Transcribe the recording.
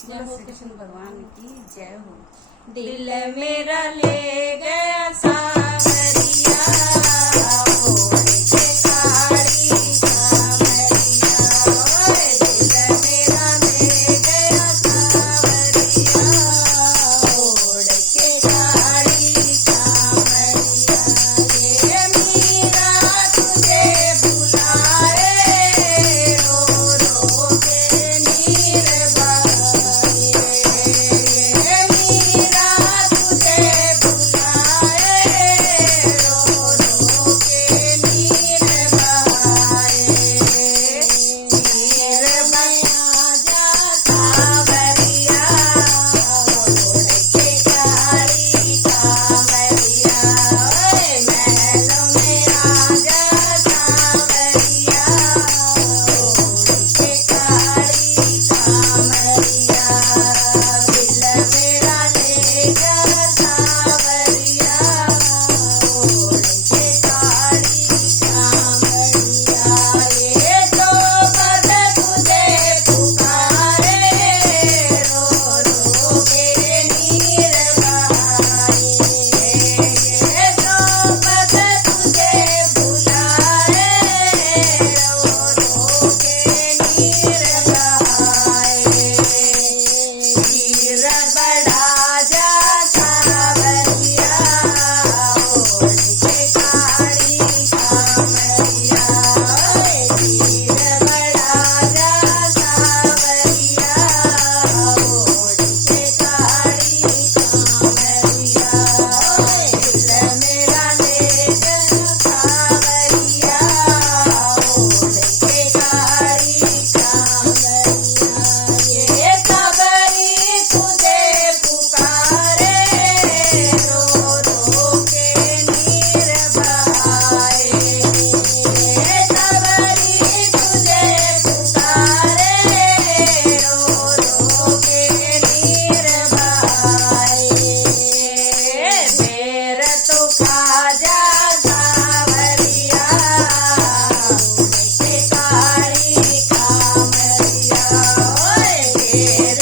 जय हो कृष्ण भगवान की जय हो। दिल मेरा ले गया सावरिया, ओढ़ के साड़ी सावरिया, ओए दिल मेरा ले गया सावरिया, ओढ़ के साड़ी सावरिया। ये मीरा तुझे बुलाए, रो रो के नीर बहाए, ये मीरा तुझे बुलाए, रो रो के नीर बहाए। नीर बहा जा सावरिया, ओढ़ के साड़ी सावरिया, ओए महलों में आ जा सावरिया, ओढ़ के साड़ी सावरिया। दिल मेरा ले जा सावरिया, ओढ़ के साड़ी सावरिया। ये तो पद तुझे पुकारे, रो रो के नीर बहाए, ये तो पद तुझे बुलाए, रो रो के नीर बहाए। नीर बढ़ा जा सावरिया, ओढ़ के साड़ी सावरिया, ओए नीर बढ़ा जा सावरिया, ओढ़ के साड़ी सावरिया, ओए दिल मेरा ले जा सावरिया, ओढ़ के साड़ी सावरिया। ये सबरी तुझे पुकारे, रो रो के नीर बहाए, ये सबरी तुझे पुकारे, रो रो के नीर बहाए। बेर तो खा जा सावरिया, ओढ़ के साड़ी सावरिया, ओए बेर